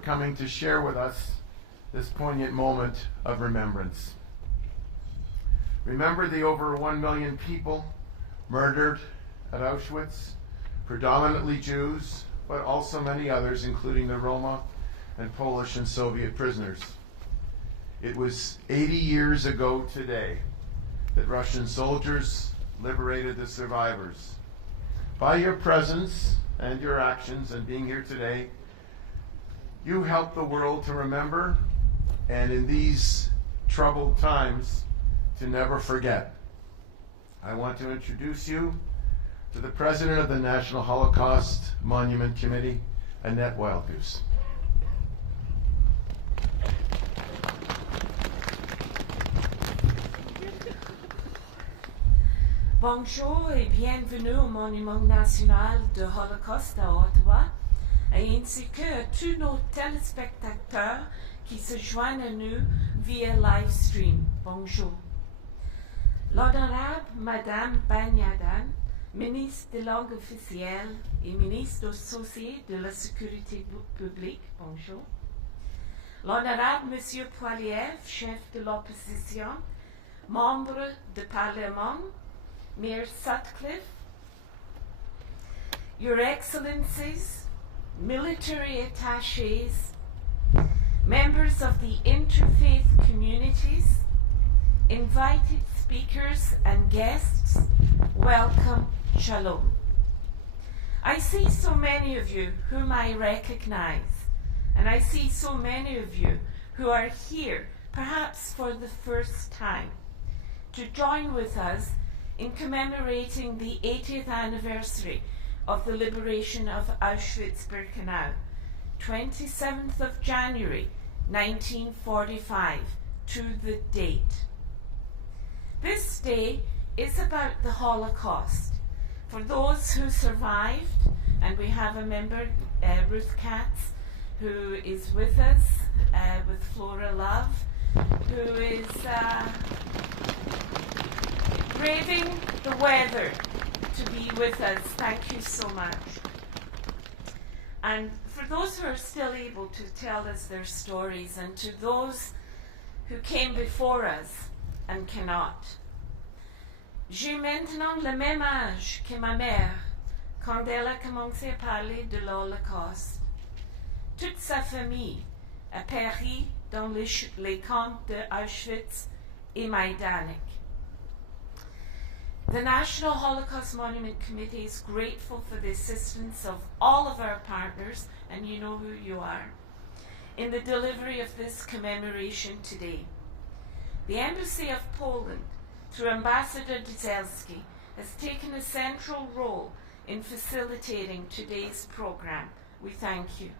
for coming to share with us this poignant moment of remembrance. Remember the over 1 million people murdered at Auschwitz, predominantly Jews, but also many others, including the Roma and Polish and Soviet prisoners. It was 80 years ago today that Russian soldiers liberated the survivors. By your presence and your actions and being here today, you help the world to remember, and in these troubled times, to never forget. I want to introduce you to the President of the National Holocaust Monument Committee, Annette Wildgoose. Bonjour et bienvenue au Monument National de Holocauste à Ottawa, ainsi que à tous nos téléspectateurs qui se joignent à nous via live stream. Bonjour. L'honorable Madame Banyadan, ministre des langues officielles et ministre associé de la sécurité publique, bonjour. L'honorable Monsieur Poiliev, chef de l'opposition, membre du Parlement, Mayor Sutcliffe, Your Excellencies, military attaches, members of the interfaith communities, invited speakers and guests, welcome, shalom. I see so many of you whom I recognize, and I see so many of you who are here, perhaps for the first time, to join with us in commemorating the 80th anniversary of the liberation of Auschwitz-Birkenau, 27th of January, 1945, to the date. This day is about the Holocaust. For those who survived, and we have a member, Ruth Katz, who is with us with Flora Love, who is braving the weather to be with us. Thank you so much. And for those who are still able to tell us their stories, and to those who came before us and cannot. J'ai maintenant le même âge que ma mère quand elle a commencé à parler de l'Holocauste. Toute sa famille a péri dans les camps de Auschwitz et Majdanek. The National Holocaust Monument Committee is grateful for the assistance of all of our partners, and you know who you are, in the delivery of this commemoration today. The Embassy of Poland, through Ambassador Dzelski, has taken a central role in facilitating today's program. We thank you.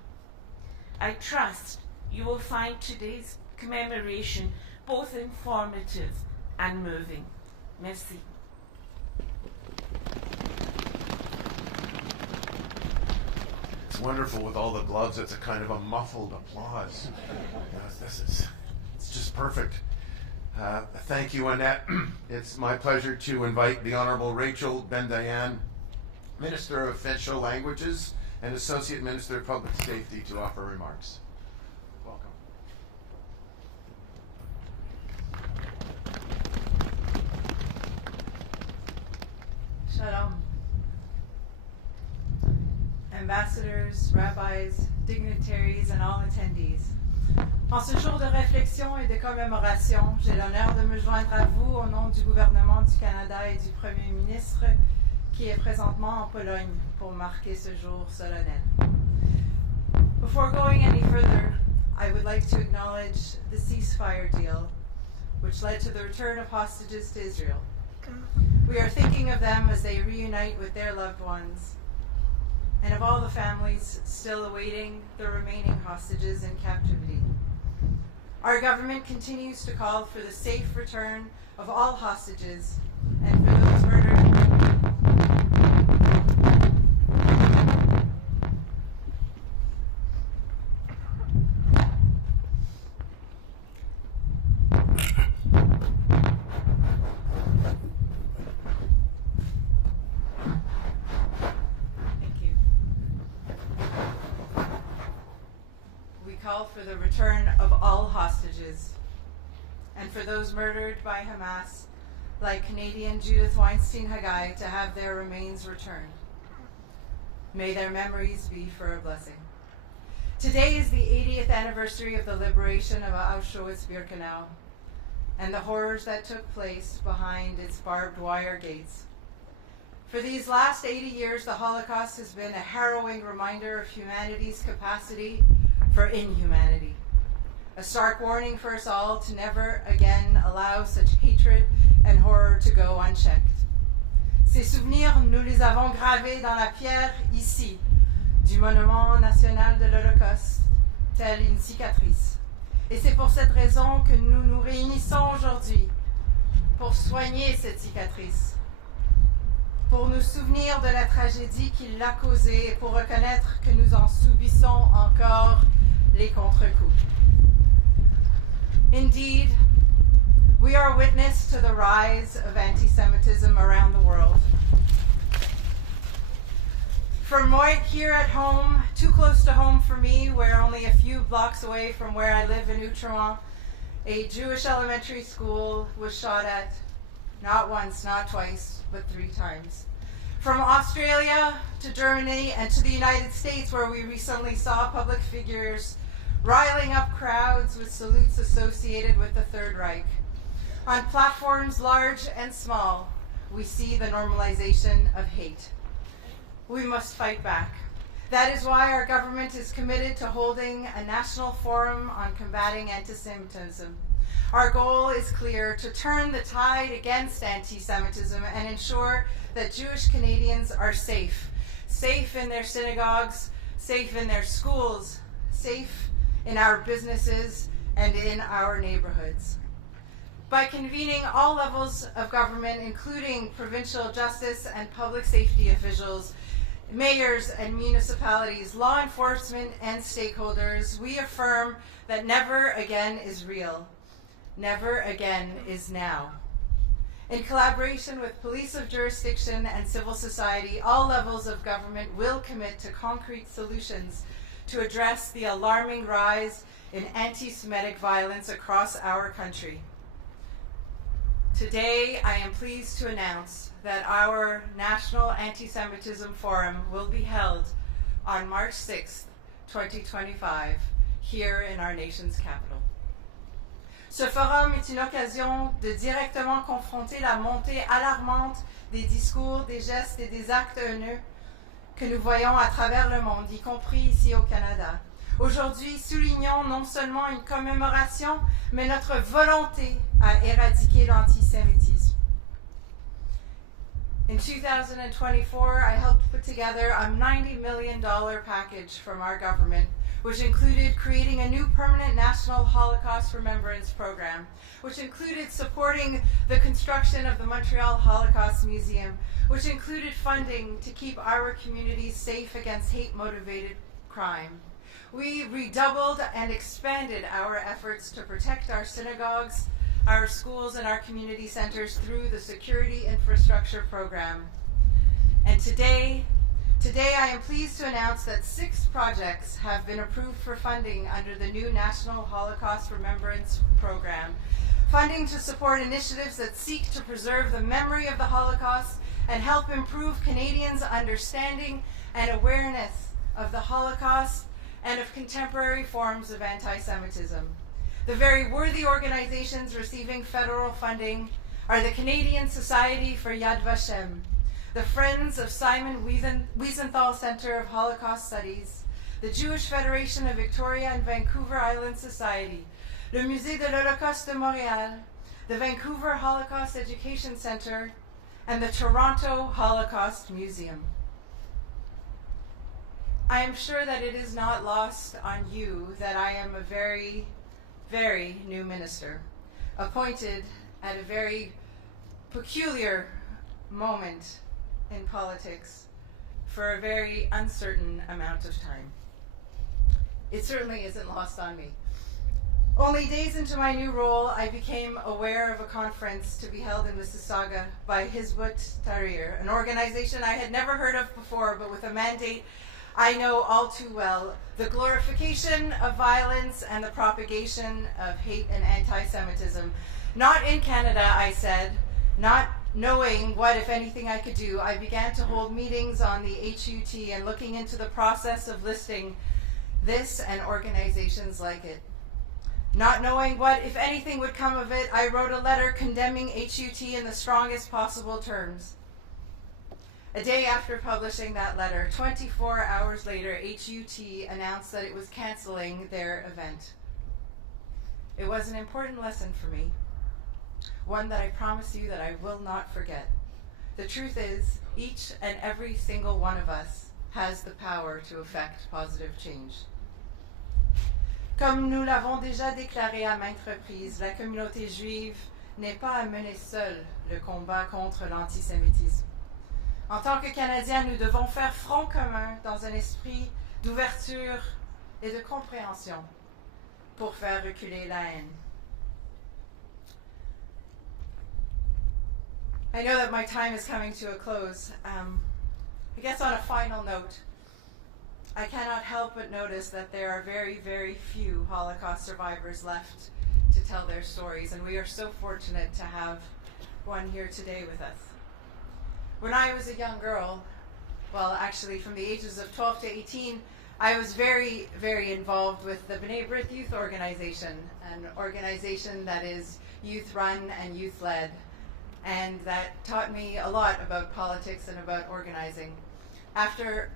I trust you will find today's commemoration both informative and moving. Merci. It's wonderful with all the gloves. It's a kind of a muffled applause. It's just perfect. Thank you, Annette. It's my pleasure to invite the Honorable Rachel Ben-Dayan, Minister of Official Languages and Associate Minister of Public Safety, to offer remarks. Welcome. Shalom. Ambassadors, rabbis, dignitaries, and all attendees. En ce jour de réflexion et de commémoration, j'ai l'honneur de me joindre à vous au nom du gouvernement du Canada et du Premier ministre qui est présentement en Pologne pour marquer ce jour solennel. Before going any further, I would like to acknowledge the ceasefire deal, which led to the return of hostages to Israel. We are thinking of them as they reunite with their loved ones, and of all the families still awaiting the remaining hostages in captivity. Our government continues to call for the safe return of all hostages and for those murdered. call for the return of all hostages, and for those murdered by Hamas, like Canadian Judith Weinstein-Hagai, to have their remains returned. May their memories be for a blessing. Today is the 80th anniversary of the liberation of Auschwitz-Birkenau and the horrors that took place behind its barbed wire gates. For these last 80 years, the Holocaust has been a harrowing reminder of humanity's capacity for inhumanity. A stark warning for us all to never again allow such hatred and horror to go unchecked. Ces souvenirs, nous les avons gravés dans la pierre ici, du Monument national de l'Holocauste, telle une cicatrice. Et c'est pour cette raison que nous nous réunissons aujourd'hui, pour soigner cette cicatrice, pour nous souvenir de la tragédie qui l'a causée et pour reconnaître que nous en subissons encore les contre-coups. Indeed, we are witness to the rise of anti-Semitism around the world. From right here at home, too close to home for me, where only a few blocks away from where I live in Outremont, a Jewish elementary school was shot at, not once, not twice, but 3 times. From Australia to Germany and to the United States, where we recently saw public figures riling up crowds with salutes associated with the Third Reich. On platforms large and small, we see the normalization of hate. We must fight back. That is why our government is committed to holding a national forum on combating anti-Semitism. Our goal is clear: to turn the tide against anti-Semitism and ensure that Jewish Canadians are safe. Safe in their synagogues, safe in their schools, safe in our businesses and in our neighborhoods. By convening all levels of government, including provincial justice and public safety officials, mayors and municipalities, law enforcement and stakeholders, we affirm that never again is real. Never again is now. In collaboration with police of jurisdiction and civil society, all levels of government will commit to concrete solutions to address the alarming rise in anti-Semitic violence across our country. Today, I am pleased to announce that our National Anti-Semitism Forum will be held on March 6th, 2025, here in our nation's capital. Ce forum est une occasion de directement confronter la montée alarmante des discours, des gestes et des actes haineux que nous voyons à travers le monde, y compris ici au Canada. Aujourd'hui, soulignons non seulement une commémoration, mais notre volonté à éradiquer l'antisémitisme. In 2024, I helped put together a $90 million package from our government, which included creating a new permanent National Holocaust Remembrance program, which included supporting the construction of the Montreal Holocaust Museum, which included funding to keep our communities safe against hate-motivated crime. We redoubled and expanded our efforts to protect our synagogues, our schools, and our community centers through the Security Infrastructure Program. And today I am pleased to announce that 6 projects have been approved for funding under the new National Holocaust Remembrance Program. Funding to support initiatives that seek to preserve the memory of the Holocaust and help improve Canadians' understanding and awareness of the Holocaust and of contemporary forms of anti-Semitism. The very worthy organizations receiving federal funding are the Canadian Society for Yad Vashem, the Friends of Simon Wiesenthal Center of Holocaust Studies, the Jewish Federation of Victoria and Vancouver Island Society, le Musée de l'Holocauste de Montréal, the Vancouver Holocaust Education Center, and the Toronto Holocaust Museum. I am sure that it is not lost on you that I am a very, very new minister, appointed at a very peculiar moment in politics for a very uncertain amount of time. It certainly isn't lost on me. Only days into my new role, I became aware of a conference to be held in Mississauga by Hizbut Tahrir, an organization I had never heard of before, but with a mandate I know all too well the glorification of violence and the propagation of hate and anti-Semitism. Not in Canada, I said. Not knowing what, if anything, I could do, I began to hold meetings on the HUT and looking into the process of listing this and organizations like it. Not knowing what, if anything, would come of it, I wrote a letter condemning HUT in the strongest possible terms. A day after publishing that letter, 24 hours later, HUT announced that it was canceling their event. It was an important lesson for me, one that I promise you that I will not forget. The truth is, each and every single one of us has the power to effect positive change. Comme nous l'avons déjà déclaré à maintes reprises, la communauté juive n'est pas à mener seule le combat contre l'antisémitisme. En tant que Canadiens, nous devons faire front commun dans un esprit d'ouverture et de compréhension pour faire reculer la haine. I know that my time is coming to a close. I guess on a final note, I cannot help but notice that there are very, very few Holocaust survivors left to tell their stories, and we are so fortunate to have one here today with us. When I was a young girl, well, actually from the ages of 12 to 18, I was very, very involved with the B'nai B'rith Youth Organization, an organization that is youth-run and youth-led, and that taught me a lot about politics and about organizing. After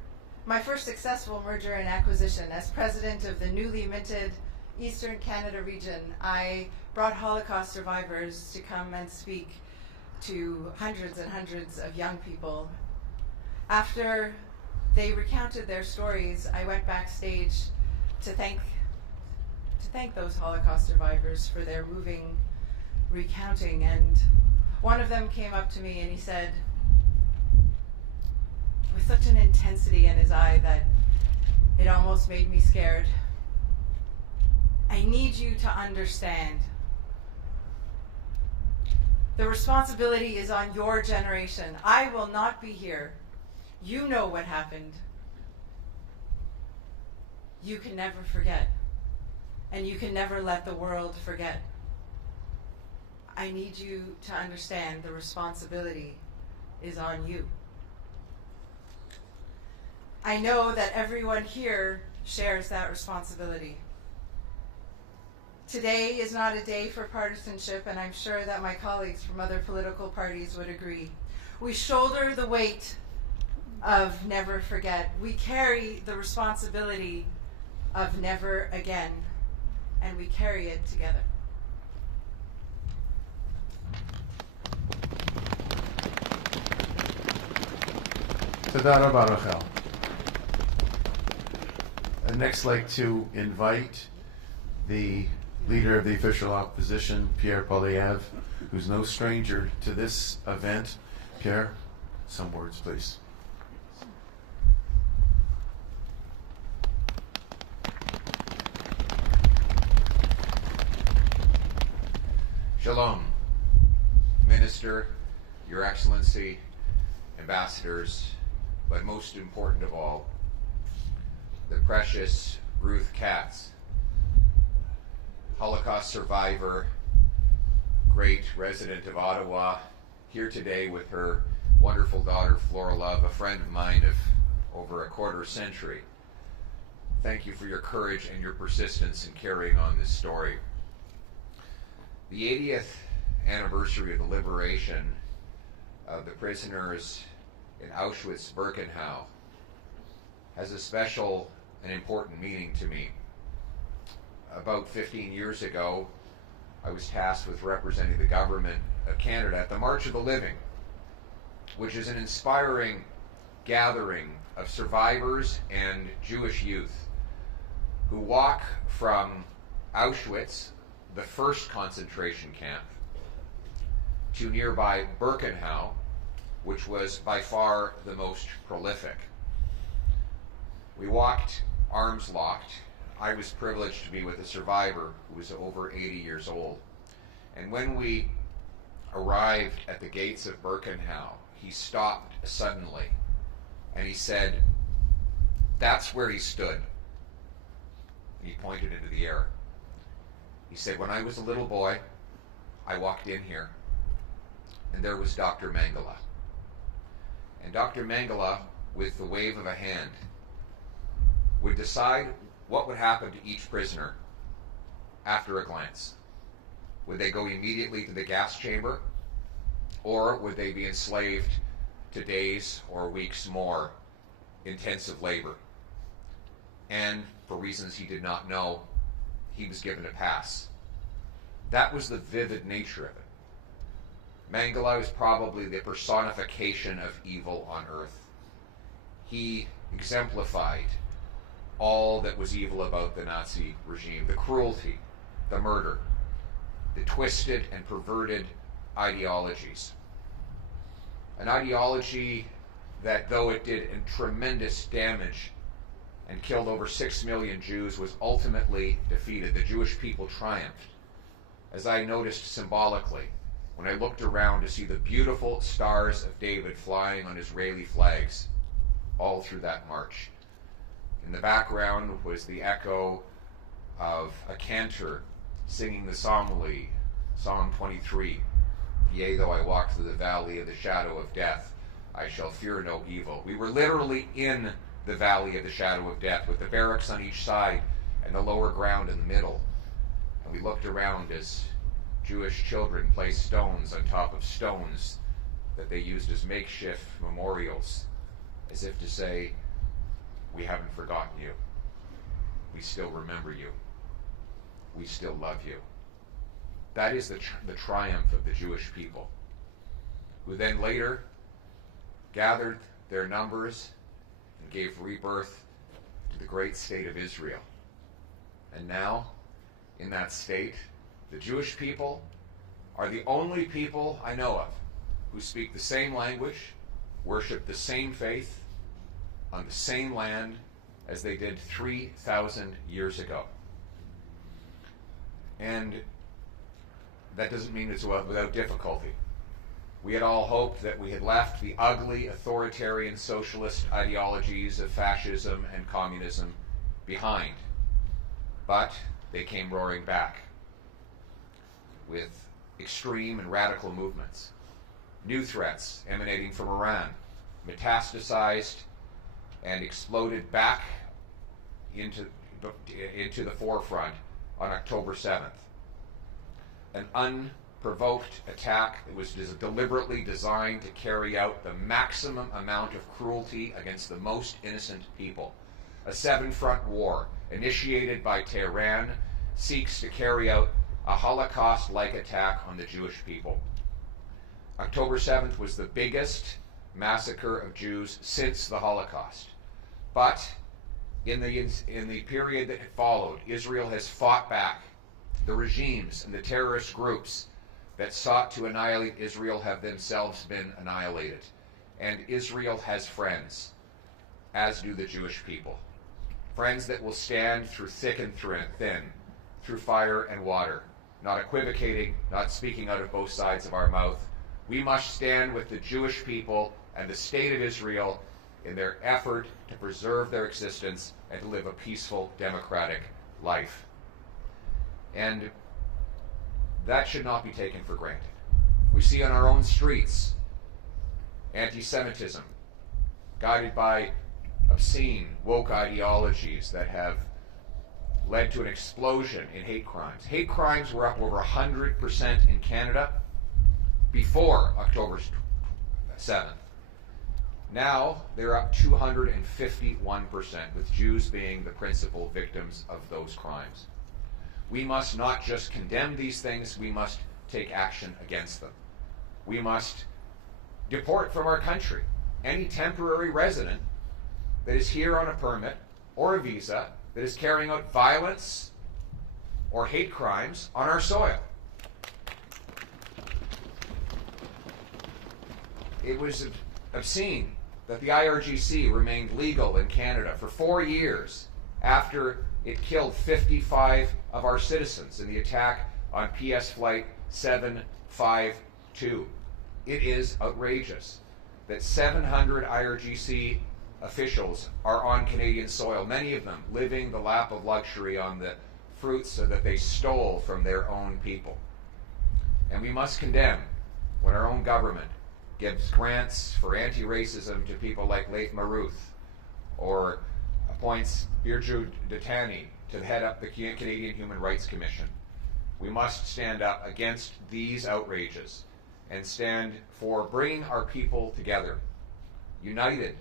my first successful merger and acquisition as president of the newly minted Eastern Canada region, I brought Holocaust survivors to come and speak to hundreds and hundreds of young people. After they recounted their stories, I went backstage to thank those Holocaust survivors for their moving recounting, and one of them came up to me and he said, with such an intensity in his eye that it almost made me scared, I need you to understand. The responsibility is on your generation. I will not be here. You know what happened. You can never forget. And you can never let the world forget. I need you to understand the responsibility is on you. I know that everyone here shares that responsibility. Today is not a day for partisanship, and I'm sure that my colleagues from other political parties would agree. We shoulder the weight of never forget. We carry the responsibility of never again, and we carry it together. Tada rabba, Rachel. I'd next like to invite the leader of the official opposition, Pierre Poilievre, who's no stranger to this event. Pierre, some words, please. Shalom, Minister, Your Excellency, ambassadors, but most important of all, the precious Ruth Katz, Holocaust survivor, great resident of Ottawa, here today with her wonderful daughter Flora Love, a friend of mine of over a quarter century. Thank you for your courage and your persistence in carrying on this story. The 80th anniversary of the liberation of the prisoners in Auschwitz-Birkenau has a special and important meaning to me. About 15 years ago, I was tasked with representing the government of Canada at the March of the Living, which is an inspiring gathering of survivors and Jewish youth who walk from Auschwitz, the first concentration camp, to nearby Birkenau, which was by far the most prolific. We walked arms locked. I was privileged to be with a survivor who was over 80 years old. And when we arrived at the gates of Birkenau, he stopped suddenly and he said, that's where he stood. He pointed into the air. He said, when I was a little boy, I walked in here, and there was Dr. Mengele. And Dr. Mengele, with the wave of a hand, would decide what would happen to each prisoner after a glance. Would they go immediately to the gas chamber, or would they be enslaved to days or weeks more intensive labor? And for reasons he did not know, he was given a pass. That was the vivid nature of it. Mengele was probably the personification of evil on earth. He exemplified all that was evil about the Nazi regime, the cruelty, the murder, the twisted and perverted ideologies. An ideology that, though it did tremendous damage and killed over 6 million Jews, was ultimately defeated. The Jewish people triumphed. As I noticed symbolically, when I looked around to see the beautiful stars of David flying on Israeli flags all through that march. In the background was the echo of a cantor singing the psalmody, Psalm 23. Yea, though I walk through the valley of the shadow of death, I shall fear no evil. We were literally in the valley of the shadow of death, with the barracks on each side and the lower ground in the middle. And we looked around as Jewish children placed stones on top of stones that they used as makeshift memorials, as if to say, we haven't forgotten you. We still remember you. We still love you. That is the triumph of the Jewish people, who then later gathered their numbers and gave rebirth to the great state of Israel. And now, in that state, the Jewish people are the only people I know of who speak the same language, worship the same faith, on the same land as they did 3,000 years ago. And that doesn't mean it's without difficulty. We had all hoped that we had left the ugly, authoritarian, socialist ideologies of fascism and communism behind. But they came roaring back with extreme and radical movements. New threats emanating from Iran metastasized and exploded back into the forefront on October 7th. An unprovoked attack that was deliberately designed to carry out the maximum amount of cruelty against the most innocent people. A seven-front war initiated by Tehran seeks to carry out a Holocaust-like attack on the Jewish people. October 7th was the biggest massacre of Jews since the Holocaust. But in the period that followed, Israel has fought back. The regimes and the terrorist groups that sought to annihilate Israel have themselves been annihilated. And Israel has friends, as do the Jewish people. Friends that will stand through thick and thin, through fire and water, not equivocating, not speaking out of both sides of our mouth. We must stand with the Jewish people and the state of Israel in their effort to preserve their existence and to live a peaceful, democratic life. And that should not be taken for granted. We see on our own streets anti-Semitism, guided by obscene, woke ideologies that have led to an explosion in hate crimes. Hate crimes were up over 100% in Canada before October 7th. Now they're up 251%, with Jews being the principal victims of those crimes. We must not just condemn these things, we must take action against them. We must deport from our country any temporary resident that is here on a permit or a visa that is carrying out violence or hate crimes on our soil. It was obscene that the IRGC remained legal in Canada for 4 years after it killed 55 of our citizens in the attack on PS Flight 752. It is outrageous that 700 IRGC officials are on Canadian soil, many of them living the lap of luxury on the fruits that they stole from their own people. And we must condemn when our own government gives grants for anti-racism to people like Laith Maruth, or appoints Birju Datani to head up the Canadian Human Rights Commission. We must stand up against these outrages and stand for bringing our people together, united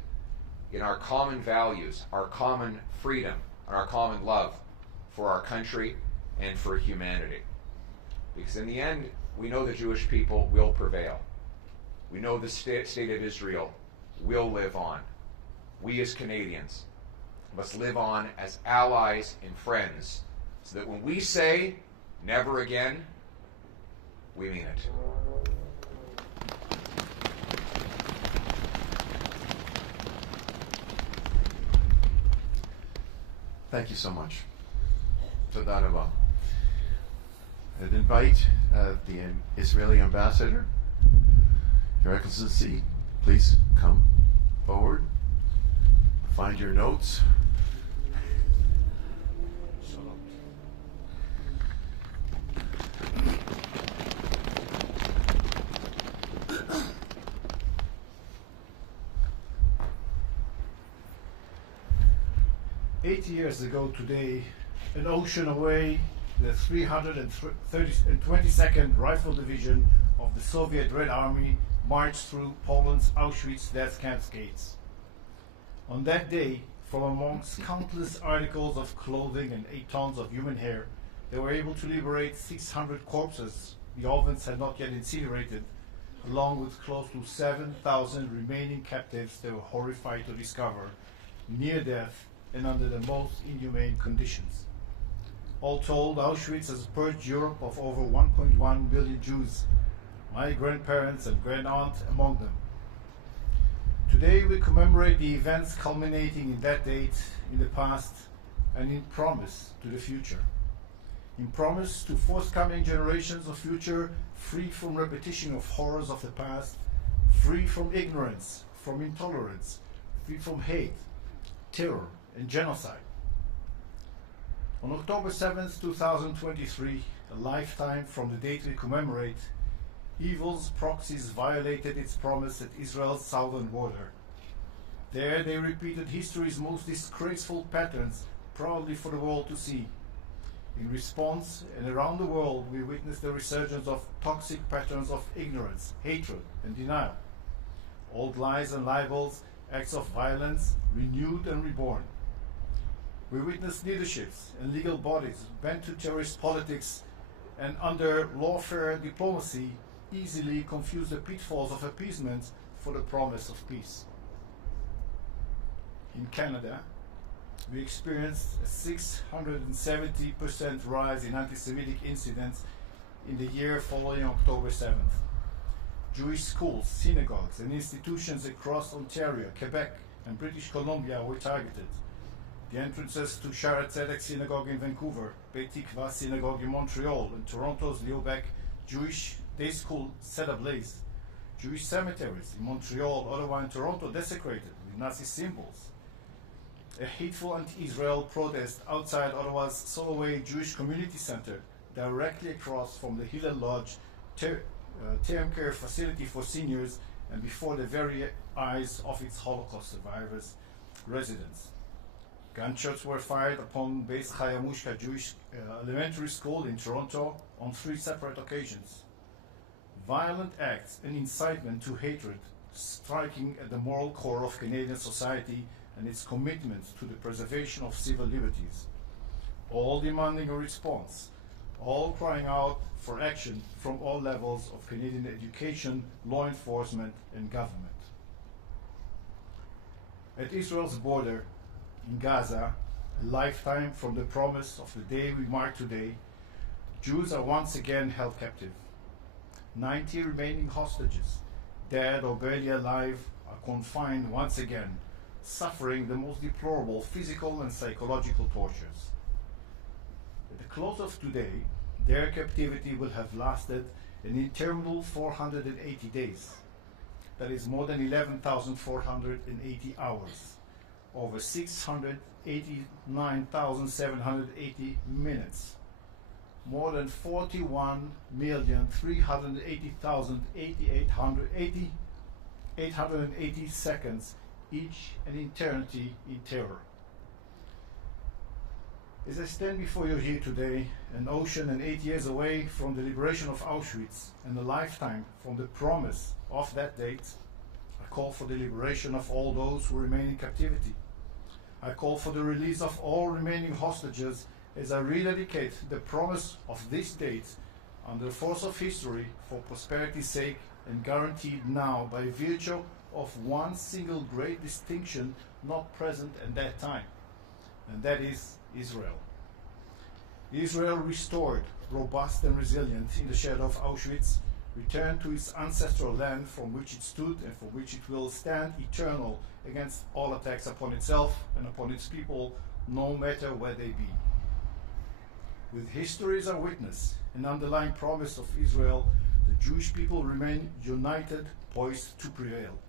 in our common values, our common freedom, and our common love for our country and for humanity. Because in the end, we know the Jewish people will prevail. We know the state of Israel will live on. We as Canadians must live on as allies and friends, so that when we say never again, we mean it. Thank you so much. Toda rabah. I'd invite the Israeli ambassador, Your Excellency, please come forward. Find your notes. Years ago today, an ocean away, the 322nd Rifle Division of the Soviet Red Army marched through Poland's Auschwitz death camp's gates. On that day, from amongst countless articles of clothing and 8 tons of human hair, they were able to liberate 600 corpses the ovens had not yet incinerated, along with close to 7,000 remaining captives they were horrified to discover near death and under the most inhumane conditions. All told, Auschwitz has purged Europe of over 1.1 million Jews, my grandparents and grand-aunt among them. Today we commemorate the events culminating in that date in the past and in promise to the future. In promise to forthcoming generations of future free from repetition of horrors of the past, free from ignorance, from intolerance, free from hate, terror, and genocide. On October 7th, 2023, a lifetime from the date we commemorate, evil's proxies violated its promise at Israel's southern border. There they repeated history's most disgraceful patterns proudly for the world to see. In response, and around the world, we witnessed the resurgence of toxic patterns of ignorance, hatred, and denial. Old lies and libels, acts of violence, renewed and reborn. We witnessed leaderships and legal bodies bent to terrorist politics and under lawfare diplomacy easily confuse the pitfalls of appeasement for the promise of peace. In Canada, we experienced a 670% rise in anti-Semitic incidents in the year following October 7th. Jewish schools, synagogues, and institutions across Ontario, Quebec, and British Columbia were targeted. The entrances to Shaare Zedek Synagogue in Vancouver, Beit Tikva Synagogue in Montreal, and Toronto's Leobec Jewish Day School set ablaze. Jewish cemeteries in Montreal, Ottawa, and Toronto desecrated with Nazi symbols. A hateful anti-Israel protest outside Ottawa's Soloway Jewish Community Center, directly across from the Hillel Lodge term care facility for seniors and before the very eyes of its Holocaust survivors' residents. Gunshots were fired upon Beis Chayamushka Jewish Elementary School in Toronto on 3 separate occasions. Violent acts and incitement to hatred striking at the moral core of Canadian society and its commitment to the preservation of civil liberties, all demanding a response, all crying out for action from all levels of Canadian education, law enforcement, and government. At Israel's border, in Gaza, a lifetime from the promise of the day we mark today, Jews are once again held captive. 90 remaining hostages, dead or barely alive, are confined once again, suffering the most deplorable physical and psychological tortures. At the close of today, their captivity will have lasted an interminable 480 days. That is more than 11,480 hours, over 689,780 minutes, more than 41,380,880 seconds, each an eternity in terror. As I stand before you here today, an ocean and 8 years away from the liberation of Auschwitz and a lifetime from the promise of that date, I call for the liberation of all those who remain in captivity. I call for the release of all remaining hostages as I rededicate the promise of this date under the force of history for prosperity's sake and guaranteed now by virtue of one single great distinction not present at that time, and that is Israel. Israel restored, robust and resilient in the shadow of Auschwitz, returned to its ancestral land from which it stood and from which it will stand eternal against all attacks upon itself and upon its people, no matter where they be. With history as our witness, an underlying promise of Israel, the Jewish people remain united, poised to prevail.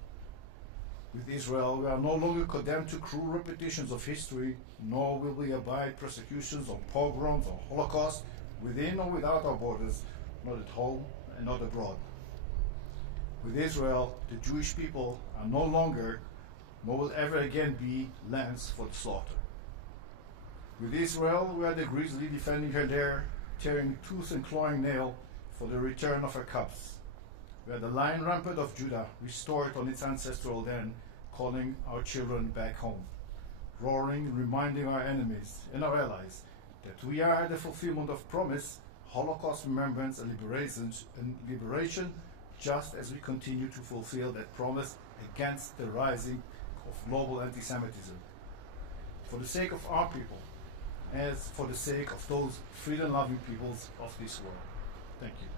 With Israel, we are no longer condemned to cruel repetitions of history, nor will we abide persecutions or pogroms or Holocaust within or without our borders, not at home and not abroad. With Israel, the Jewish people are no longer, nor will ever again be, lambs for the slaughter. With Israel, we are the grizzly defending her lair, tearing tooth and clawing nail for the return of her cubs. We are the lion rampant of Judah, restored on its ancestral den, calling our children back home, roaring, reminding our enemies and our allies that we are the fulfillment of promise, Holocaust remembrance and liberation, just as we continue to fulfill that promise against the rising of global anti-Semitism. For the sake of our people, as for the sake of those freedom-loving peoples of this world. Thank you.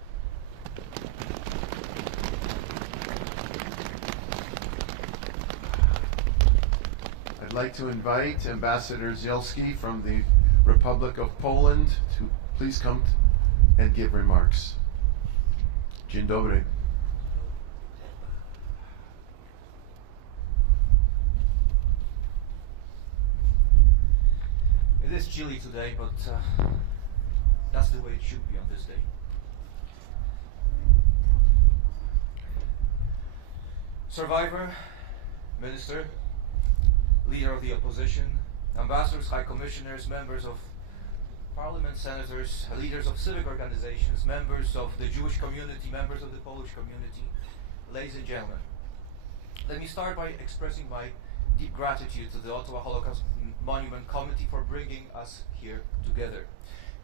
I'd like to invite Ambassador Zielski from the Republic of Poland to please come and give remarks. Dzień dobry. It is chilly today, but that's the way it should be on this day. Survivor, minister, leader of the opposition, ambassadors, high commissioners, members of parliament, senators, leaders of civic organizations, members of the Jewish community, members of the Polish community, ladies and gentlemen. Let me start by expressing my deep gratitude to the Ottawa Holocaust Monument Committee for bringing us here together.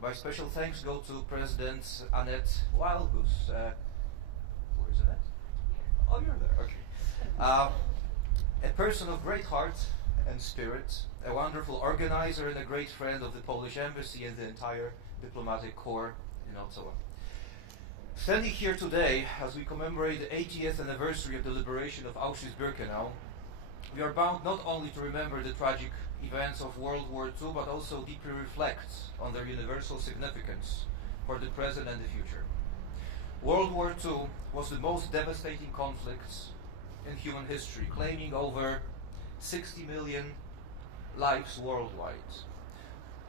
My special thanks go to President Annette Wildgoose. Where is Annette? Oh, you're there, okay. A person of great heart and spirit, a wonderful organizer and a great friend of the Polish Embassy and the entire diplomatic corps in Ottawa. Standing here today as we commemorate the 80th anniversary of the liberation of Auschwitz-Birkenau, we are bound not only to remember the tragic events of World War II, but also deeply reflect on their universal significance for the present and the future. World War II was the most devastating conflict in human history, claiming over 60 million lives worldwide.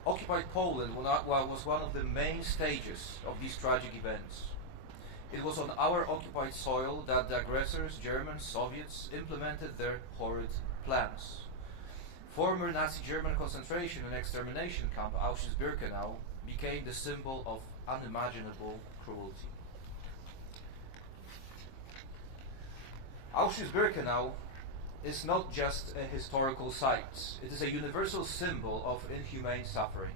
Occupied Poland was one of the main stages of these tragic events. It was on our occupied soil that the aggressors, Germans, Soviets, implemented their horrid plans. Former Nazi German concentration and extermination camp Auschwitz-Birkenau became the symbol of unimaginable cruelty. Auschwitz-Birkenau is not just a historical site, it is a universal symbol of inhumane suffering.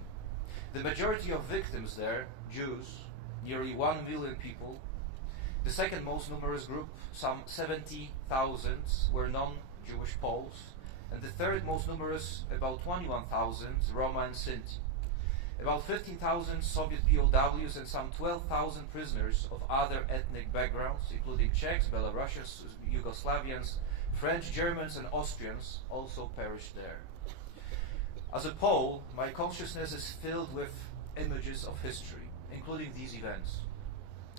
The majority of victims there, Jews, nearly 1 million people. The second most numerous group, some 70,000, were non-Jewish Poles, and the third most numerous, about 21,000, Roma and Sinti. About 15,000 Soviet POWs and some 12,000 prisoners of other ethnic backgrounds, including Czechs, Belarusians, Yugoslavians, French, Germans and Austrians, also perished there. As a Pole, my consciousness is filled with images of history, including these events.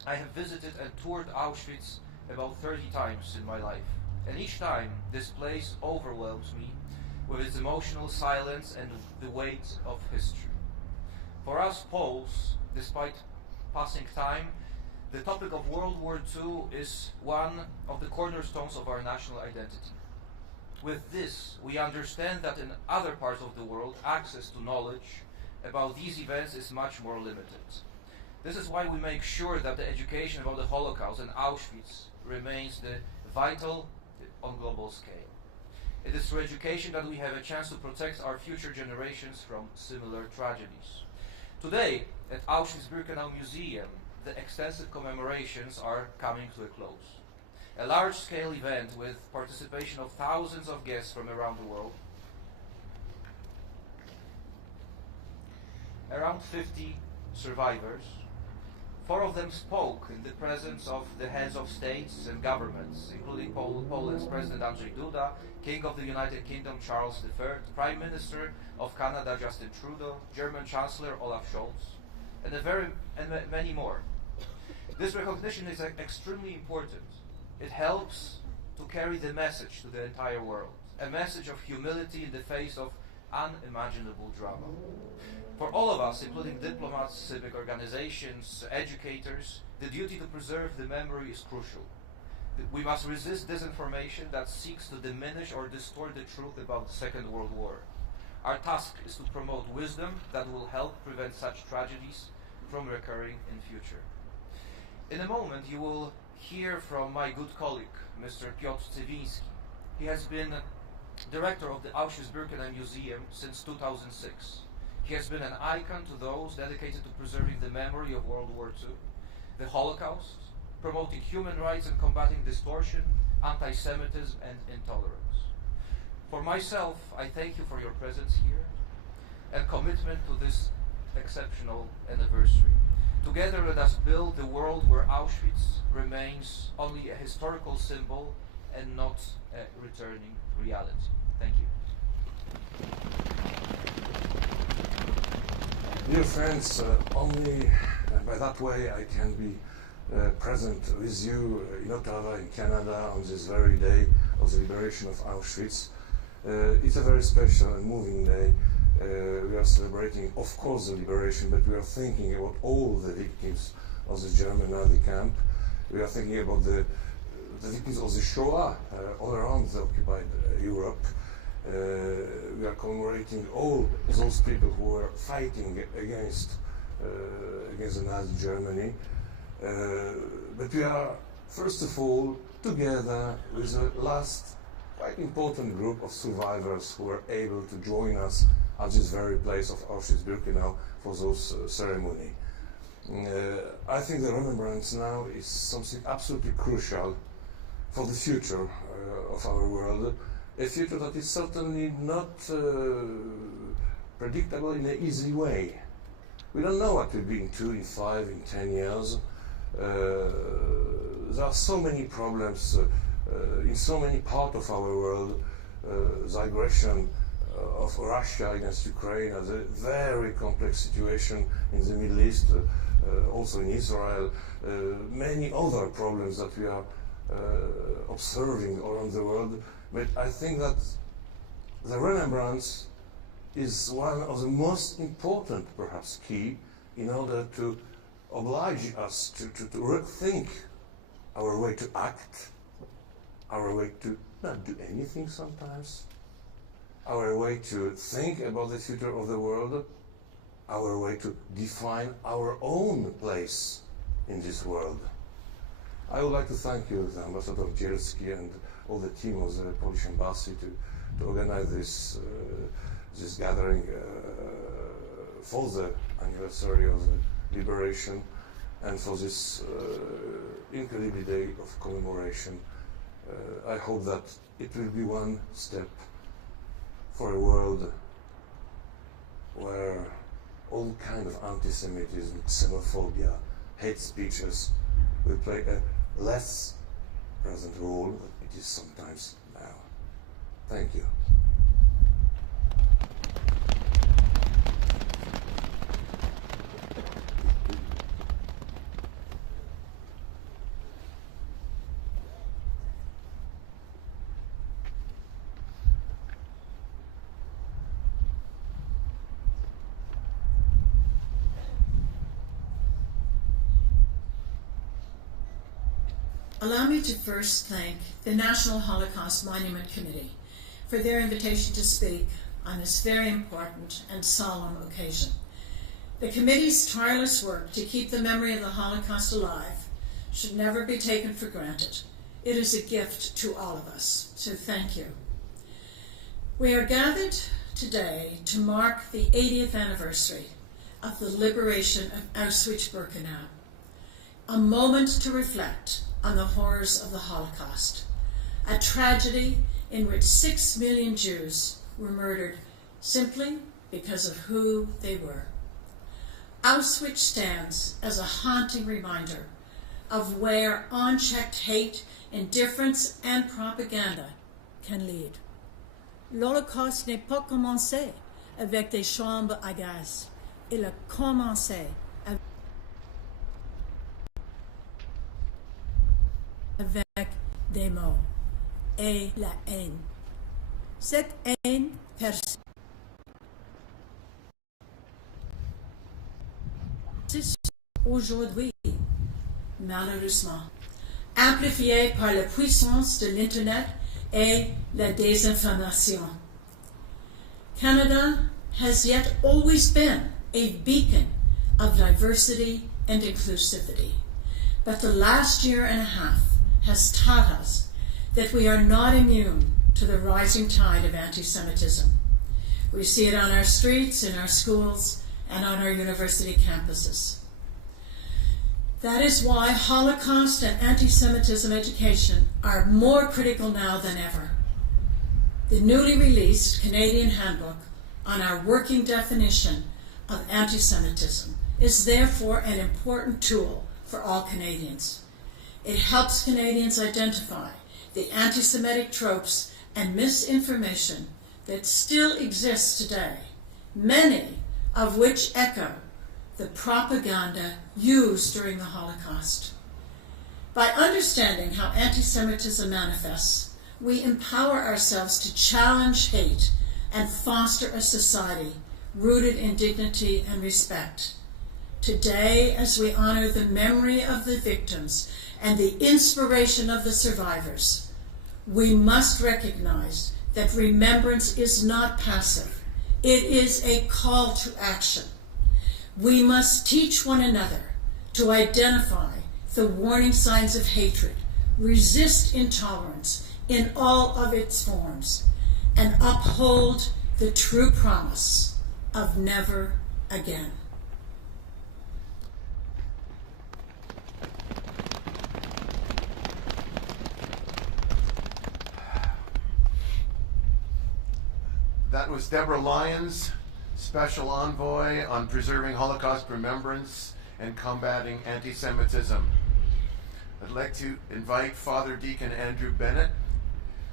I have visited and toured Auschwitz about 30 times in my life, and each time this place overwhelms me with its emotional silence and the weight of history. For us Poles, despite passing time, the topic of World War II is one of the cornerstones of our national identity. With this, we understand that in other parts of the world, access to knowledge about these events is much more limited. This is why we make sure that the education about the Holocaust and Auschwitz remains vital on global scale. It is through education that we have a chance to protect our future generations from similar tragedies. Today, at Auschwitz-Birkenau Museum, the extensive commemorations are coming to a close. A large-scale event with participation of thousands of guests from around the world. Around 50 survivors. 4 of them spoke in the presence of the heads of states and governments, including Poland's President Andrzej Duda, King of the United Kingdom Charles III, Prime Minister of Canada Justin Trudeau, German Chancellor Olaf Scholz, and many more. This recognition is extremely important. It helps to carry the message to the entire world, a message of humility in the face of unimaginable drama. For all of us, including diplomats, civic organizations, educators, the duty to preserve the memory is crucial. We must resist disinformation that seeks to diminish or distort the truth about the Second World War. Our task is to promote wisdom that will help prevent such tragedies from recurring in future. In a moment, you will hear from my good colleague, Mr. Piotr Cywiński. He has been director of the Auschwitz-Birkenau Museum since 2006. He has been an icon to those dedicated to preserving the memory of World War II, the Holocaust, promoting human rights and combating distortion, anti-Semitism and intolerance. For myself, I thank you for your presence here and commitment to this exceptional anniversary. Together, let us build the world where Auschwitz remains only a historical symbol and not a returning reality. Thank you. Dear friends, only by that way I can be present with you in Ottawa, in Canada, on this very day of the liberation of Auschwitz. It's a very special and moving day. We are celebrating, of course, the liberation, but we are thinking about all the victims of the German Nazi camp. We are thinking about the victims of the Shoah all around the occupied Europe. We are commemorating all those people who were fighting against the Nazi Germany. But we are, first of all, together with a last quite important group of survivors who were able to join us at this very place of Auschwitz-Birkenau for those ceremony. I think the remembrance now is something absolutely crucial for the future of our world, a future that is certainly not predictable in an easy way. We don't know what will be in 2, in 5, in 10 years. There are so many problems in so many parts of our world. The aggression of Russia against Ukraine, a very complex situation in the Middle East, also in Israel, many other problems that we are observing around the world. But I think that the remembrance is one of the most important, perhaps, key in order to oblige us to rethink our way to act, our way to not do anything sometimes, our way to think about the future of the world, our way to define our own place in this world. I would like to thank you, the Ambassador Dzielski, and all the team of the Polish Embassy to organize this gathering for the anniversary of the liberation and for this incredible day of commemoration. I hope that it will be one step for a world where all kind of anti-Semitism, xenophobia, hate speeches will play a less present role than it is sometimes now. Thank you. Allow me to first thank the National Holocaust Monument Committee for their invitation to speak on this very important and solemn occasion. The committee's tireless work to keep the memory of the Holocaust alive should never be taken for granted. It is a gift to all of us, so thank you. We are gathered today to mark the 80th anniversary of the liberation of Auschwitz-Birkenau, a moment to reflect on the horrors of the Holocaust, a tragedy in which 6 million Jews were murdered simply because of who they were. Auschwitz stands as a haunting reminder of where unchecked hate, indifference, and propaganda can lead. L'Holocauste n'est pas commencé avec des chambres à gaz. Il a commencé avec des mots et la haine. Cette haine persiste aujourd'hui, malheureusement, amplifiée par la puissance de l'Internet et la désinformation. Canada has yet always been a beacon of diversity and inclusivity, but the last year and a half has taught us that we are not immune to the rising tide of anti-Semitism. We see it on our streets, in our schools, and on our university campuses. That is why Holocaust and anti-Semitism education are more critical now than ever. The newly released Canadian Handbook on our working definition of anti-Semitism is therefore an important tool for all Canadians. It helps Canadians identify the anti-Semitic tropes and misinformation that still exists today, many of which echo the propaganda used during the Holocaust. By understanding how anti-Semitism manifests, we empower ourselves to challenge hate and foster a society rooted in dignity and respect. Today, as we honor the memory of the victims and the inspiration of the survivors, we must recognize that remembrance is not passive. It is a call to action. We must teach one another to identify the warning signs of hatred, resist intolerance in all of its forms, and uphold the true promise of never again. That was Deborah Lyons, Special Envoy on Preserving Holocaust Remembrance and Combating Anti-Semitism. I'd like to invite Father Deacon Andrew Bennett,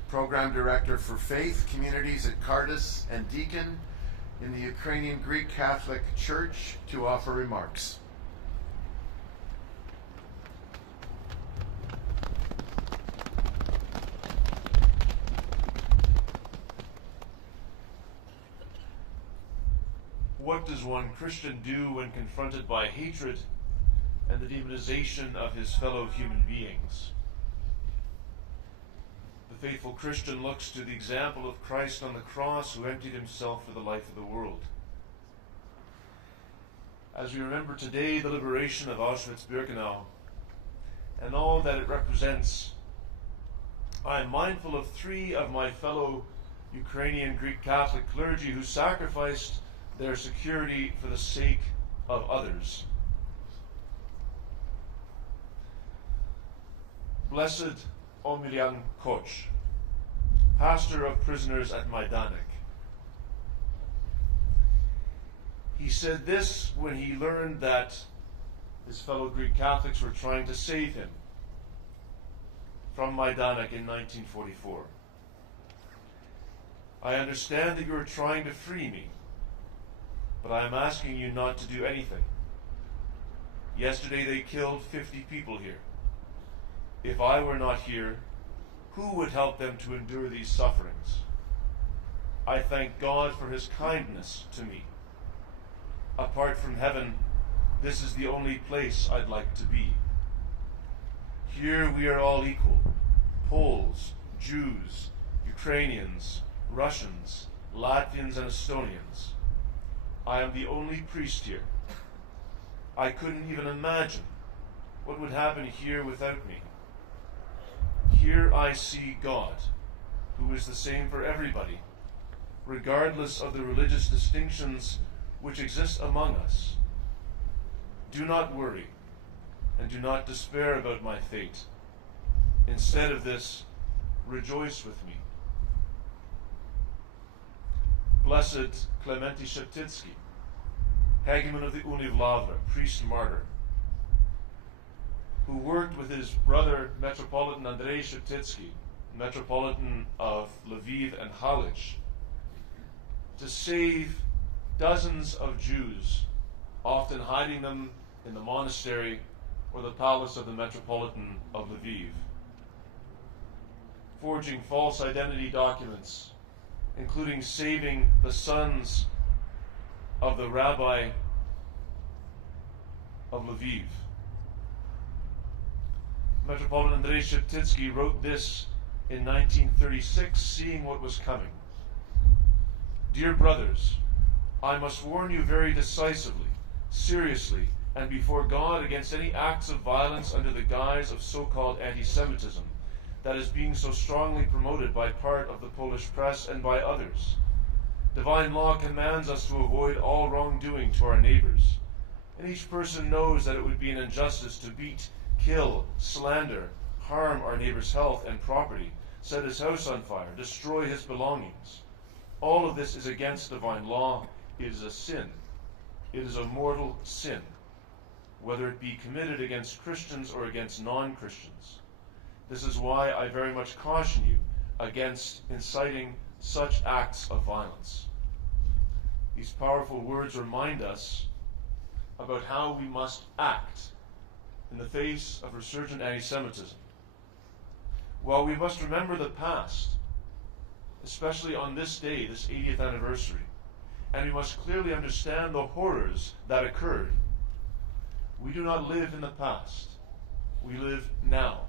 Program Director for Faith Communities at Cardis and Deacon in the Ukrainian Greek Catholic Church, to offer remarks. What does one Christian do when confronted by hatred and the demonization of his fellow human beings? The faithful Christian looks to the example of Christ on the cross, who emptied himself for the life of the world. As we remember today the liberation of Auschwitz-Birkenau and all that it represents, I am mindful of 3 of my fellow Ukrainian Greek Catholic clergy who sacrificed their security for the sake of others. Blessed Omilian Koch, pastor of prisoners at Majdanek. He said this when he learned that his fellow Greek Catholics were trying to save him from Majdanek in 1944. I understand that you are trying to free me, but I am asking you not to do anything. Yesterday they killed 50 people here. If I were not here, who would help them to endure these sufferings? I thank God for his kindness to me. Apart from heaven, this is the only place I'd like to be. Here we are all equal: Poles, Jews, Ukrainians, Russians, Latvians, and Estonians. I am the only priest here. I couldn't even imagine what would happen here without me. Here I see God, who is the same for everybody, regardless of the religious distinctions which exist among us. Do not worry, and do not despair about my fate. Instead of this, rejoice with me. Blessed Clemente Sheptitsky, Hegumen of the Univlavra, priest martyr, who worked with his brother Metropolitan Andrei Sheptitsky, Metropolitan of Lviv and Halych, to save dozens of Jews, often hiding them in the monastery or the palace of the Metropolitan of Lviv, forging false identity documents, including saving the sons of the rabbi of Lviv. Metropolitan Andrei Sheptitsky wrote this in 1936, seeing what was coming. Dear brothers, I must warn you very decisively, seriously, and before God against any acts of violence under the guise of so-called anti-Semitism that is being so strongly promoted by part of the Polish press and by others. Divine law commands us to avoid all wrongdoing to our neighbors, and each person knows that it would be an injustice to beat, kill, slander, harm our neighbor's health and property, set his house on fire, destroy his belongings. All of this is against divine law. It is a sin. It is a mortal sin, whether it be committed against Christians or against non-Christians. This is why I very much caution you against inciting such acts of violence. These powerful words remind us about how we must act in the face of resurgent anti-Semitism. While we must remember the past, especially on this day, this 80th anniversary, and we must clearly understand the horrors that occurred, we do not live in the past. We live now.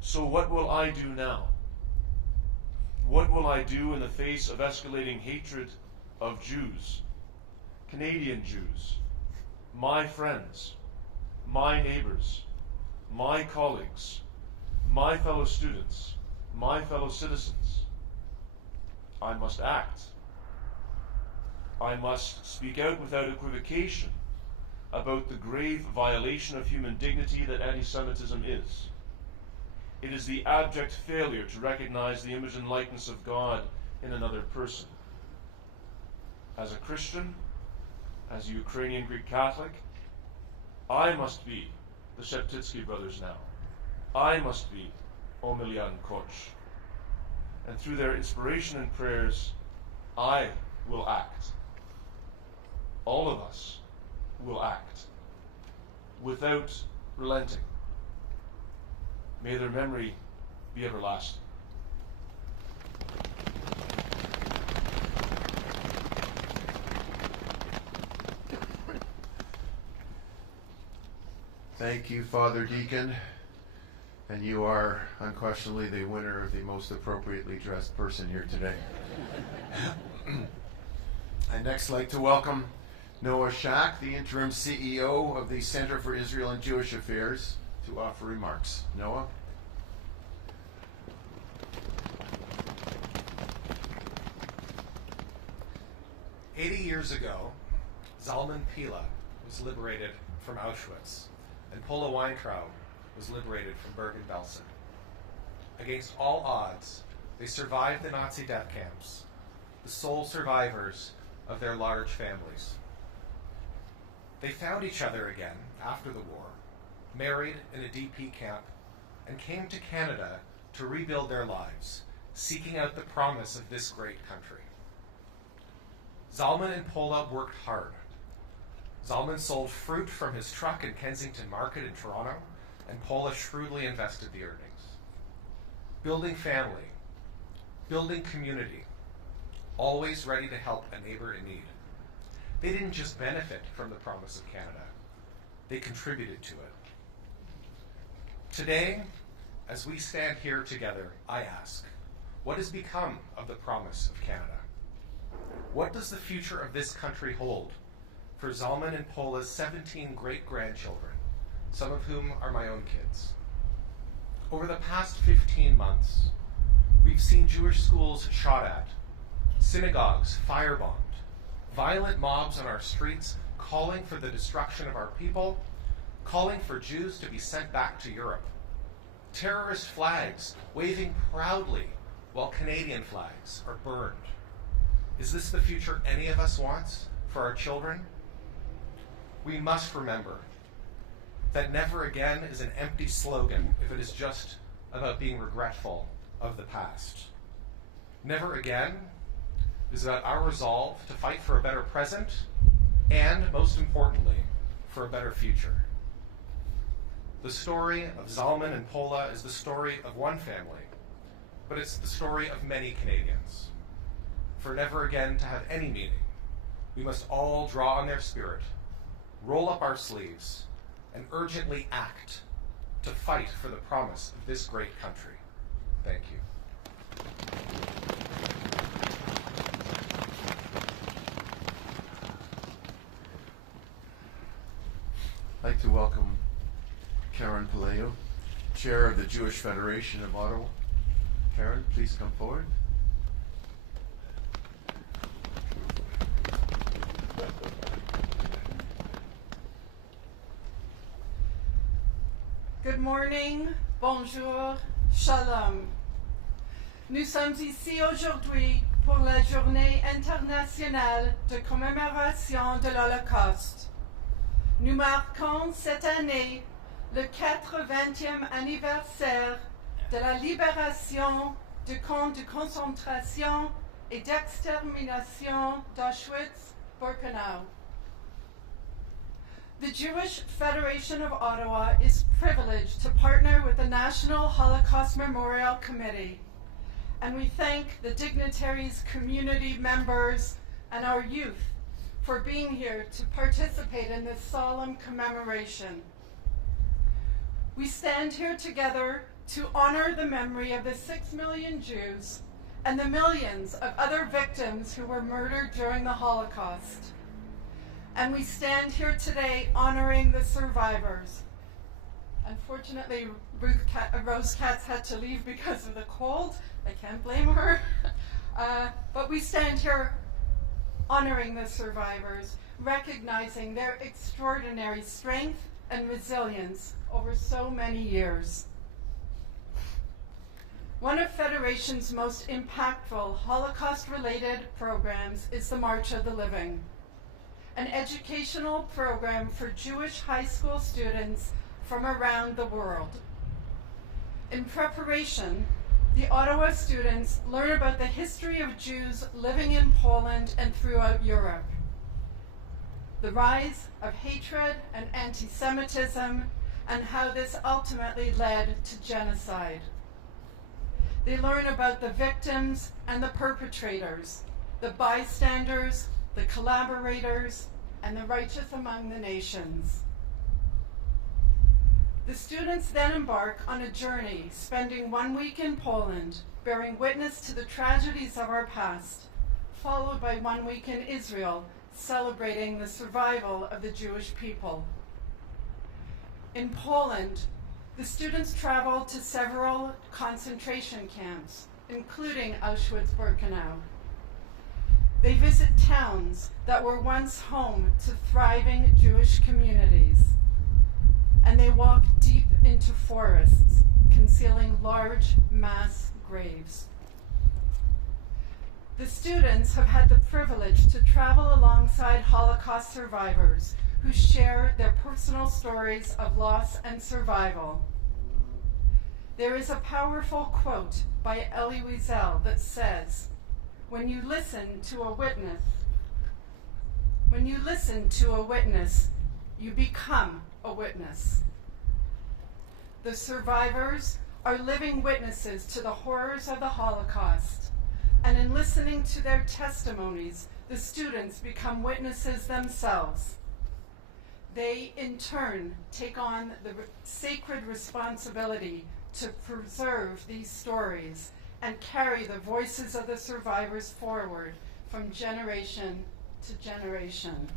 So what will I do now? What will I do in the face of escalating hatred of Jews, Canadian Jews, my friends, my neighbors, my colleagues, my fellow students, my fellow citizens? I must act. I must speak out without equivocation about the grave violation of human dignity that anti-Semitism is. It is the abject failure to recognize the image and likeness of God in another person. As a Christian, as a Ukrainian Greek Catholic, I must be the Sheptitsky brothers now. I must be Omelian Koch. And through their inspiration and prayers, I will act. All of us will act without relenting. May their memory be everlasting. Thank you, Father Deacon. And you are unquestionably the winner of the most appropriately dressed person here today. I'd next like to welcome Noah Shack, the interim CEO of the Center for Israel and Jewish Affairs, to offer remarks. Noah? "80 years ago, Zalman Pila was liberated from Auschwitz, and Pola Weintraub was liberated from Bergen-Belsen. Against all odds, they survived the Nazi death camps, the sole survivors of their large families. They found each other again after the war, married in a DP camp, and came to Canada to rebuild their lives, seeking out the promise of this great country. Zalman and Pola worked hard. Zalman sold fruit from his truck in Kensington Market in Toronto, and Pola shrewdly invested the earnings. Building family, building community, always ready to help a neighbor in need. They didn't just benefit from the promise of Canada, they contributed to it. Today, as we stand here together, I ask, what has become of the promise of Canada? What does the future of this country hold for Zalman and Pola's 17 great-grandchildren, some of whom are my own kids? Over the past 15 months, we've seen Jewish schools shot at, synagogues firebombed, violent mobs on our streets calling for the destruction of our people, calling for Jews to be sent back to Europe, terrorist flags waving proudly while Canadian flags are burned. Is this the future any of us wants for our children? We must remember that never again is an empty slogan if it is just about being regretful of the past. Never again is about our resolve to fight for a better present and, most importantly, for a better future. The story of Zalman and Pola is the story of one family, but it's the story of many Canadians. For never again to have any meaning, we must all draw on their spirit, roll up our sleeves, and urgently act to fight for the promise of this great country. Thank you. I'd like to welcome Karen Palayo, Chair of the Jewish Federation of Ottawa. Karen, please come forward. Good morning, bonjour, shalom. Nous sommes ici aujourd'hui pour la Journée internationale de commémoration de l'Holocauste. Nous marquons cette année le 80e anniversaire de la libération du camp de concentration et d'extermination d'Auschwitz-Birkenau. The Jewish Federation of Ottawa is privileged to partner with the National Holocaust Memorial Committee, and we thank the dignitaries, community members, and our youth for being here to participate in this solemn commemoration. We stand here together to honor the memory of the 6 million Jews and the millions of other victims who were murdered during the Holocaust. And we stand here today honoring the survivors. Unfortunately, Rose Katz had to leave because of the cold. I can't blame her. But we stand here honoring the survivors, recognizing their extraordinary strength and resilience over so many years. One of Federation's most impactful Holocaust-related programs is the March of the Living, an educational program for Jewish high school students from around the world. In preparation, the Ottawa students learn about the history of Jews living in Poland and throughout Europe, the rise of hatred and anti-Semitism, and how this ultimately led to genocide. They learn about the victims and the perpetrators, the bystanders, the collaborators, and the righteous among the nations. The students then embark on a journey, spending 1 week in Poland, bearing witness to the tragedies of our past, followed by 1 week in Israel, celebrating the survival of the Jewish people. In Poland, the students travel to several concentration camps, including Auschwitz-Birkenau. They visit towns that were once home to thriving Jewish communities, and they walk deep into forests, concealing large mass graves. The students have had the privilege to travel alongside Holocaust survivors who share their personal stories of loss and survival. There is a powerful quote by Elie Wiesel that says, when you listen to a witness, you become a witness. The survivors are living witnesses to the horrors of the Holocaust, and in listening to their testimonies, the students become witnesses themselves. They, in turn, take on the sacred responsibility to preserve these stories and carry the voices of the survivors forward from generation to generation.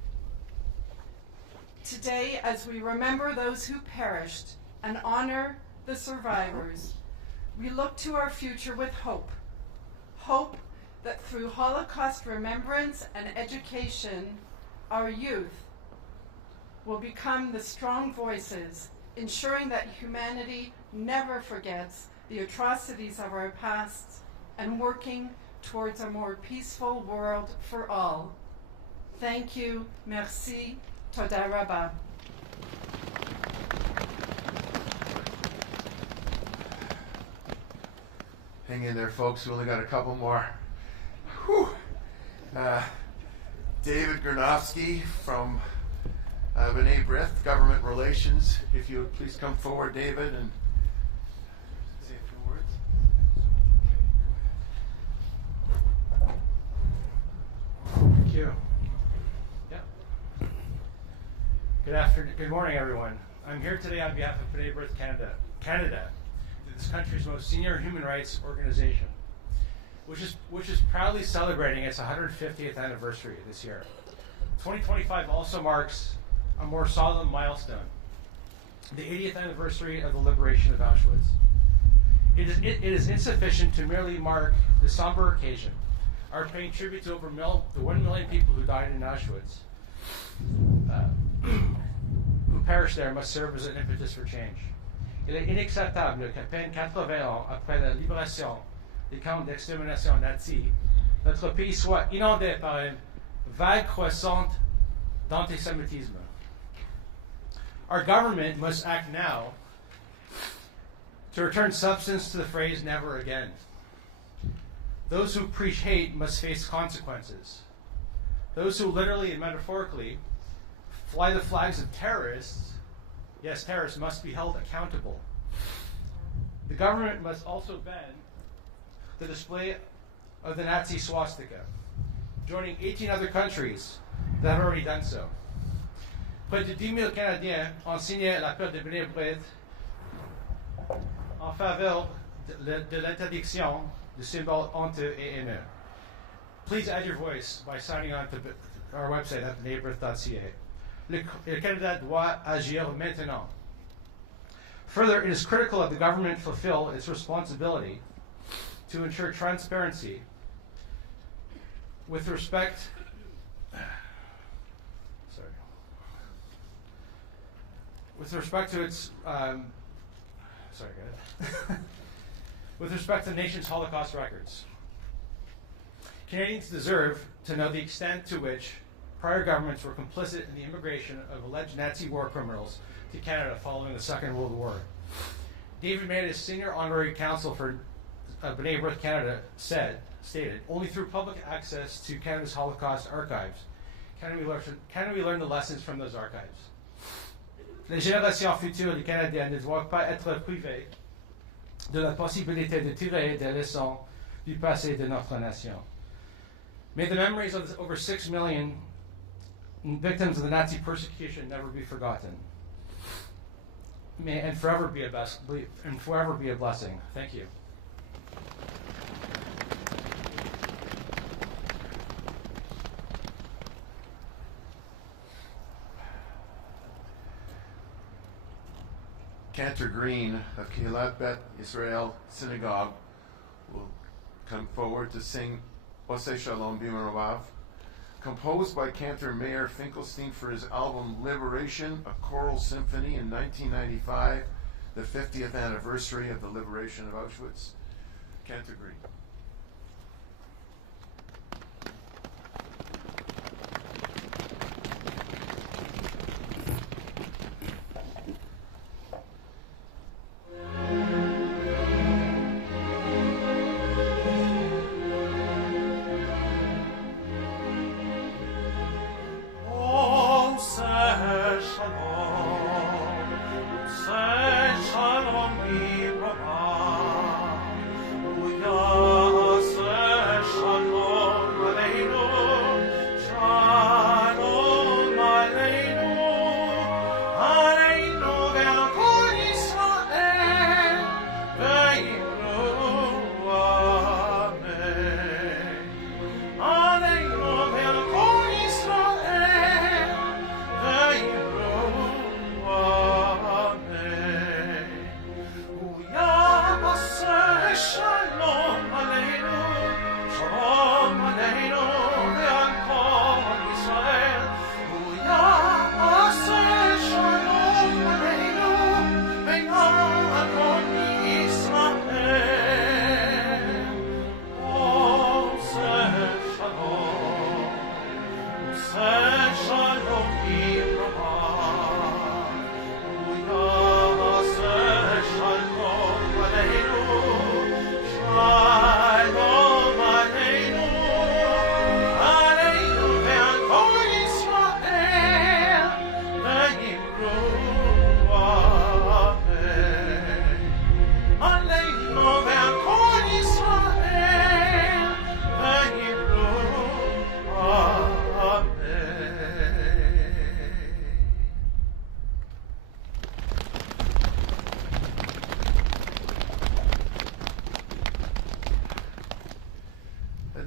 Today, as we remember those who perished and honor the survivors, we look to our future with hope. Hope that through Holocaust remembrance and education, our youth will become the strong voices, ensuring that humanity never forgets the atrocities of our past and working towards a more peaceful world for all. Thank you. Merci. Toda rabba. Hang in there, folks. We only got a couple more. Whew. David Gernofsky from B'nai B'rith, Government Relations. If you would please come forward, David, and say a few words. Thank you. Good morning, everyone. I'm here today on behalf of B'nai B'rith Canada, this country's most senior human rights organization, which is proudly celebrating its 150th anniversary this year. 2025 also marks a more solemn milestone, the 80th anniversary of the liberation of Auschwitz. It is insufficient to merely mark the somber occasion. Our paying tribute to over the 1 million people who died in Auschwitz, who perished there, must serve as an impetus for change. Il est inacceptable qu'à peine 80 ans après la libération des camps d'extermination nazis, notre pays soit inondé par une vague croissante d'antisémitisme. Our government must act now to return substance to the phrase never again. Those who preach hate must face consequences. Those who literally and metaphorically fly the flags of terrorists, yes, terrorists, must be held accountable. The government must also ban the display of the Nazi swastika, joining 18 other countries that have already done so. Près de 10 000 Canadiens ont signé l'appel de B'nai B'rith en faveur de l'interdiction de symboles honteux et haineux. Please add your voice by signing on to our website at bnaib'rith.ca. Le Canada doit agir maintenant. Further, it is critical that the government fulfill its responsibility to ensure transparency with respect to its with respect to the nation's Holocaust records. Canadians deserve to know the extent to which prior governments were complicit in the immigration of alleged Nazi war criminals to Canada following the Second World War. David Mann, as senior honorary counsel for B'nai B'rith Canada, stated, only through public access to Canada's Holocaust archives can we learn the lessons from those archives. Les générations futures des Canadiens ne doivent pas être privées de la possibilité de tirer des leçons du passé de notre nation. May the memories of the over 6 million victims of the Nazi persecution never be forgotten. And forever be a blessing. Thank you. Cantor Green of Kehilat Bet Israel Synagogue will come forward to sing Oseh Shalom B'Merav, composed by Cantor Meir Finkelstein for his album Liberation, a choral symphony in 1995, the 50th anniversary of the liberation of Auschwitz. Cantor Green. Shalom,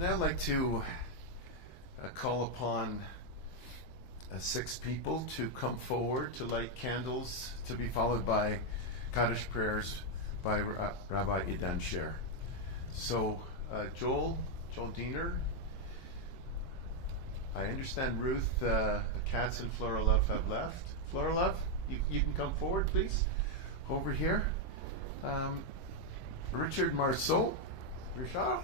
now like to call upon 6 people to come forward to light candles, to be followed by Kaddish prayers by Rabbi Idan Sher. So, Joel Diener, I understand Ruth Katz and Flora Love have left. Flora Love, you can come forward, please, over here. Richard Marceau, Richard,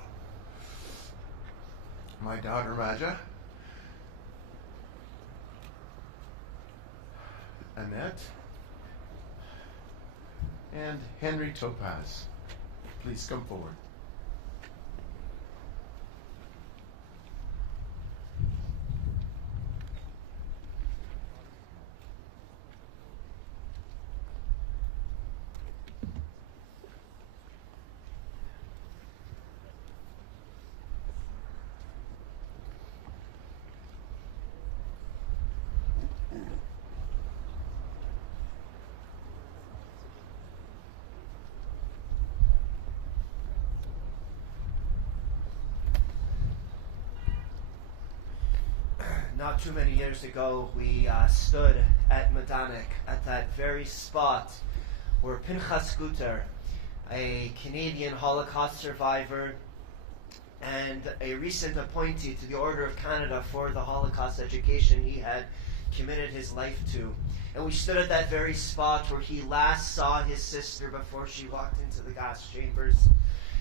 my daughter Maja, Annette, and Henry Topaz. Please come forward. Not too many years ago, we stood at Medanek, at that very spot where Pinchas Guter, a Canadian Holocaust survivor and a recent appointee to the Order of Canada for the Holocaust education he had committed his life to. And we stood at that very spot where he last saw his sister before she walked into the gas chambers.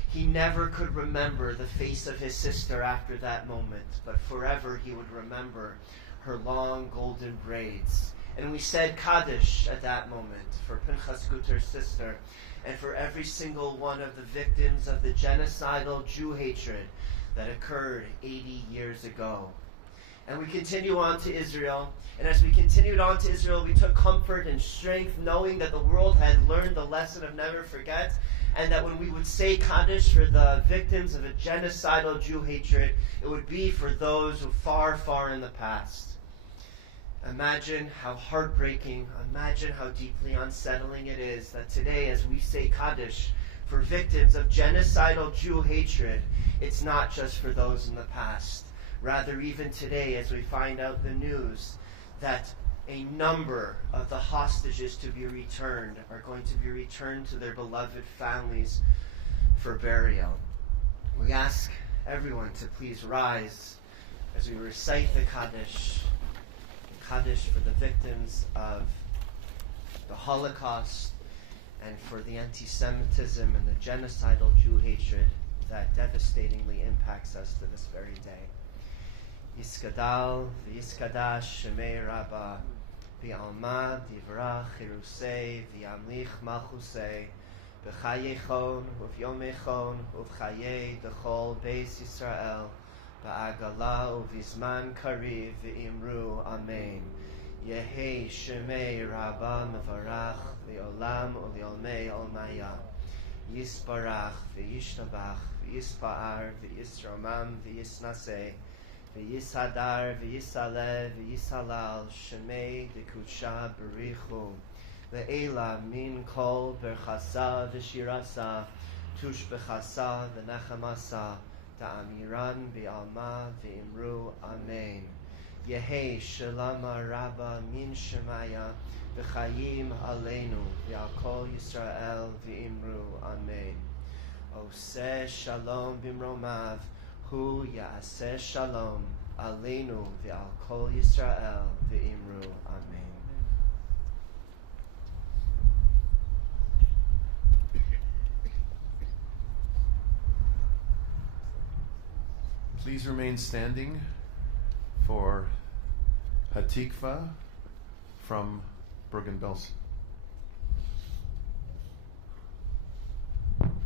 He never could remember the face of his sister after that moment, but forever he would remember her long golden braids. And we said Kaddish at that moment for Pinchas Guter's sister and for every single one of the victims of the genocidal Jew hatred that occurred 80 years ago. And we continue on to Israel. And as we continued on to Israel, we took comfort and strength knowing that the world had learned the lesson of never forget, and that when we would say Kaddish for the victims of a genocidal Jew hatred, it would be for those who far, far in the past. Imagine how heartbreaking, imagine how deeply unsettling it is that today, as we say Kaddish for victims of genocidal Jew hatred, it's not just for those in the past. Rather, even today, as we find out the news that a number of the hostages to be returned are going to be returned to their beloved families for burial. We ask everyone to please rise as we recite the Kaddish for the victims of the Holocaust and for the anti-Semitism and the genocidal Jew hatred that devastatingly impacts us to this very day. Yiskadal v'yiskadash shemei Rabbah v'alma divrach chirusei v'yamlich malchusei b'chayechon u'v'yomechon u'v'chayei dechol beis Yisrael ba'agala u'v'zman kariv v'imru amen. Yehi shemei Rabbah mevarach li'olam u'li'olmei olmaya. Yisbarach v'yishtabach v'yispa'ar v'yisromam v'yisnasei v'yishadar v'yisale v'yisalal shemei dekudsha berichu le'ela min kol berchasa v'shirasa tush b'chasa v'nechamasa ta'amiran bi'alma v'imru amen. Yehi shalama rabba min shemaya v'chayim aleinu v'al kol Yisrael v'imru amen. Oseh shalom bimromav hu ya'aseh shalom aleinu v'al kol Yisrael v'imru amen. Please remain standing for Hatikva from Bergen-Belsen. Thank you.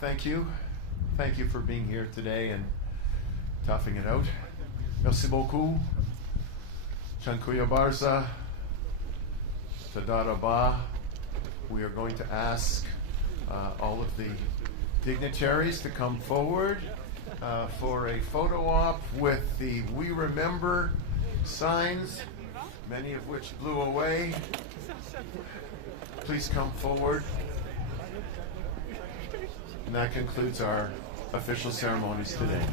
thank you. Thank you for being here today and toughing it out. Merci beaucoup. Chankuya Barza. Tada Rabah. We are going to ask all of the dignitaries to come forward for a photo op with the We Remember signs, many of which blew away. Please come forward. And that concludes our official ceremonies today.